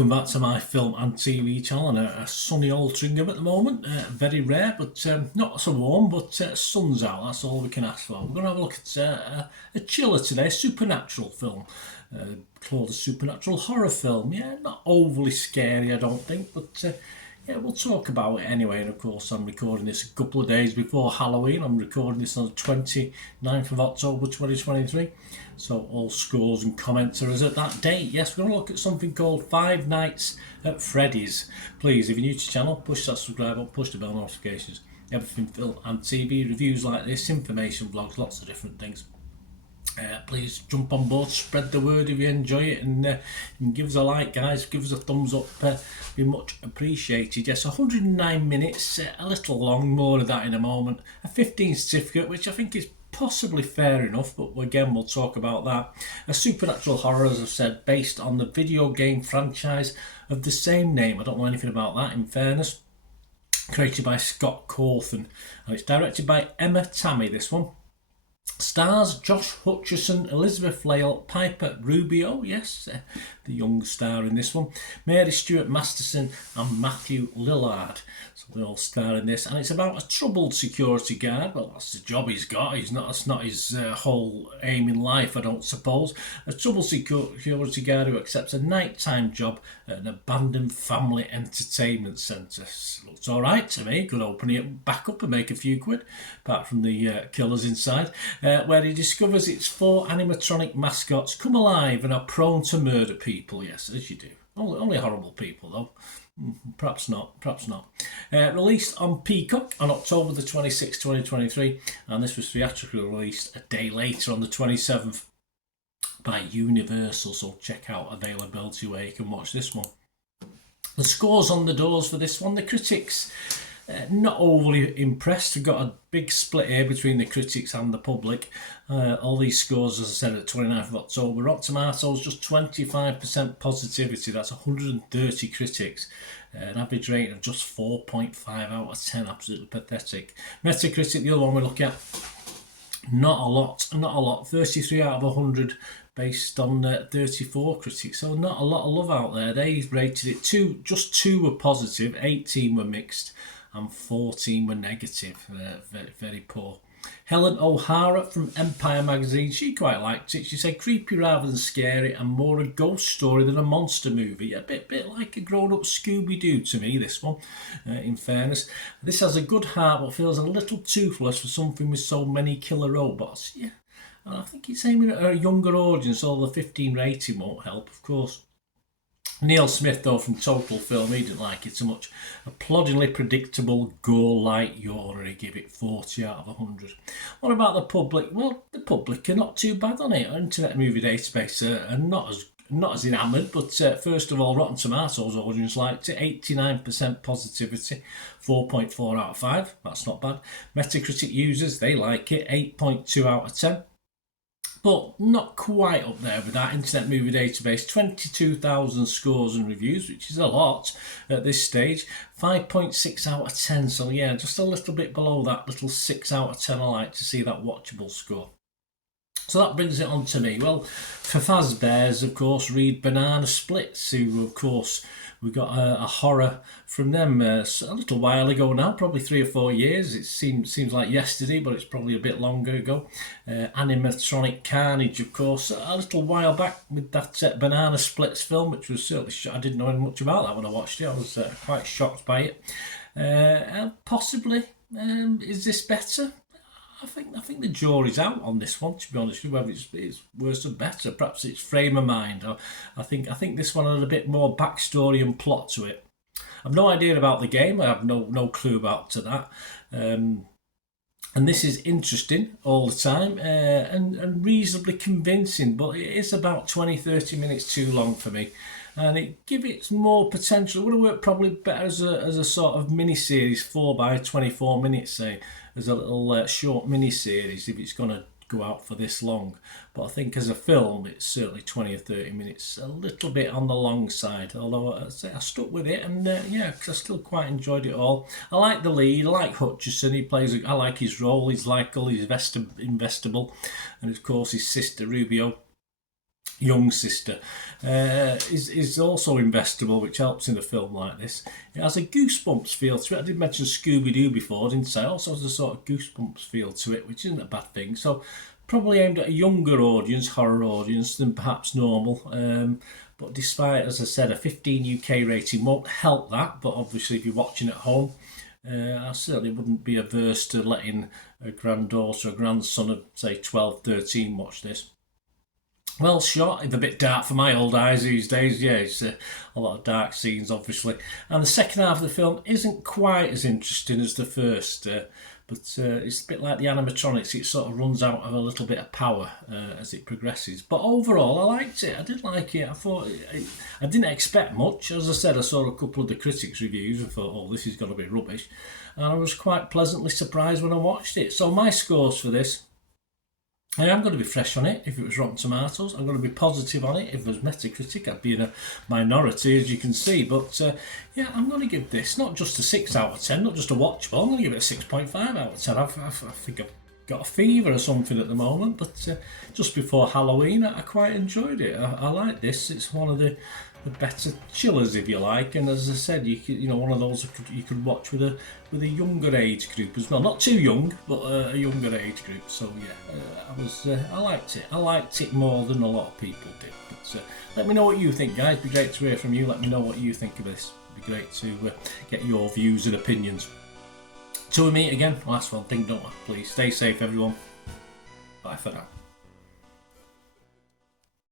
Welcome back to my film and TV channel. A sunny Altrincham at the moment, very rare, but not so warm, but sun's out, that's all we can ask for. We're going to have a look at a chiller today, a supernatural film, called a supernatural horror film. Yeah, not overly scary I don't think, but yeah, we'll talk about it anyway. And of course I'm recording this a couple of days before Halloween. I'm recording this on the 29th of October 2023. So all scores and comments are as at that date. Yes, we're going to look at something called Five Nights at Freddy's. Please, if you're new to the channel, push that subscribe button, push the bell notifications. Everything film and TV, reviews like this, information vlogs, lots of different things. Please jump on board, spread the word if you enjoy it, and give us a like, guys, give us a thumbs up, be much appreciated. Yes, 109 minutes, a little long, more of that in a moment. A 15 certificate, which I think is possibly fair enough, but again we'll talk about that. A supernatural horror, as I've said, based on the video game franchise of the same name. I don't know anything about that, in fairness. Created by Scott Cawthon, and it's directed by Emma Tammy, this one. Stars Josh Hutcherson, Elizabeth Lail, Piper Rubio, yes, the young star in this one, Mary Stuart Masterson and Matthew Lillard. So they all star in this, and it's about a troubled security guard. Well, that's the job he's got. That's not his whole aim in life, I don't suppose. A troubled security guard who accepts a nighttime job at an abandoned family entertainment centre. Looks all right to me. Could open it back up and make a few quid, apart from the killers inside. Where he discovers its 4 animatronic mascots come alive and are prone to murder people. Yes, as you do. Only horrible people, though. Perhaps not. Released on Peacock on October the 26th, 2023, and this was theatrically released a day later on the 27th by Universal. So check out availability where you can watch this one. The scores on the doors for this one. The critics, not overly impressed. We've got a big split here between the critics and the public. All these scores, as I said, at 29th of October. Rotten Tomatoes, just 25% positivity. That's 130 critics. An average rating of just 4.5 out of 10. Absolutely pathetic. Metacritic, the other one we look at, not a lot. 33 out of 100 based on 34 critics. So not a lot of love out there. They rated it just 2 were positive, 18 were mixed, and 14 were negative. Very, very poor. Helen O'Hara from Empire magazine, she quite liked it. She said creepy rather than scary, and more a ghost story than a monster movie. A bit like a grown-up Scooby-Doo to me, this one, in fairness. This has a good heart but feels a little toothless for something with so many killer robots. Yeah, and I think it's aiming at a younger audience, although the 15 rating won't help, of course. Neil Smith, though, from Total Film, he didn't like it so much. A ploddingly predictable gore-light yawner. He gave it 40 out of 100. What about the public? Well, the public are not too bad on it. Internet Movie Database are not as enamoured, but first of all, Rotten Tomatoes audience liked it. 89% positivity, 4.4 out of 5. That's not bad. Metacritic users, they like it, 8.2 out of 10. But not quite up there with that. Internet Movie Database, 22,000 scores and reviews, which is a lot at this stage. 5.6 out of 10. So yeah, just a little bit below that little 6 out of 10. I like to see that watchable score. So that brings it on to me. Well, for Fazbear's, of course, read Banana Splits, who, of course, we got a horror from them a little while ago now, probably 3 or 4 years. It seems like yesterday, but it's probably a bit longer ago. Animatronic Carnage, of course, a little while back with that Banana Splits film, which was certainly I didn't know much about that when I watched it. I was quite shocked by it. Possibly, is this better? I think the jury's out on this one, to be honest with you, whether it's worse or better. Perhaps it's frame of mind. I think this one had a bit more backstory and plot to it. I've no idea about the game. I have no clue about that. And this is interesting all the time and reasonably convincing, but it is about 20-30 minutes too long for me. And it gives it more potential. It would have worked probably better as a sort of mini-series, 4 by 24 minutes, say, as a little short mini-series if it's going to go out for this long. But I think as a film, it's certainly 20 or 30 minutes, a little bit on the long side. Although I stuck with it, and yeah, because I still quite enjoyed it all. I like the lead, I like Hutcherson. I like his role. He's likable, he's investable, and of course his sister Rubio young sister, is also investable, which helps in a film like this. It has a Goosebumps feel to it. I did mention Scooby-Doo before, didn't I? It also has a sort of Goosebumps feel to it, which isn't a bad thing. So probably aimed at a younger audience, horror audience, than perhaps normal. But despite, as I said, a 15 UK rating won't help that. But obviously, if you're watching at home, I certainly wouldn't be averse to letting a granddaughter or grandson of, say, 12, 13 watch this. Well shot, it's a bit dark for my old eyes these days. Yeah, it's a lot of dark scenes, obviously. And the second half of the film isn't quite as interesting as the first, but it's a bit like the animatronics. It sort of runs out of a little bit of power as it progresses. But overall, I liked it. I did like it. I thought I didn't expect much. As I said, I saw a couple of the critics' reviews and thought, oh, this is going to be rubbish. And I was quite pleasantly surprised when I watched it. So my scores for this: I am going to be fresh on it if it was Rotten Tomatoes. I'm going to be positive on it if it was Metacritic. I'd be in a minority, as you can see. But yeah, I'm going to give this not just a 6 out of 10, not just a watchable. I'm going to give it a 6.5 out of 10. I think I've got a fever or something at the moment. But just before Halloween, I quite enjoyed it. I like this. It's one of the better chillers, if you like, and as I said, one of those you could watch with a younger age group as well. Not too young, but a younger age group. So yeah, I liked it. I liked it more than a lot of people did. But let me know what you think, guys. It'd be great to hear from you. Let me know what you think of this. It'd be great to get your views and opinions. Till we meet again, last one thing, don't I? Please stay safe, everyone. Bye for now.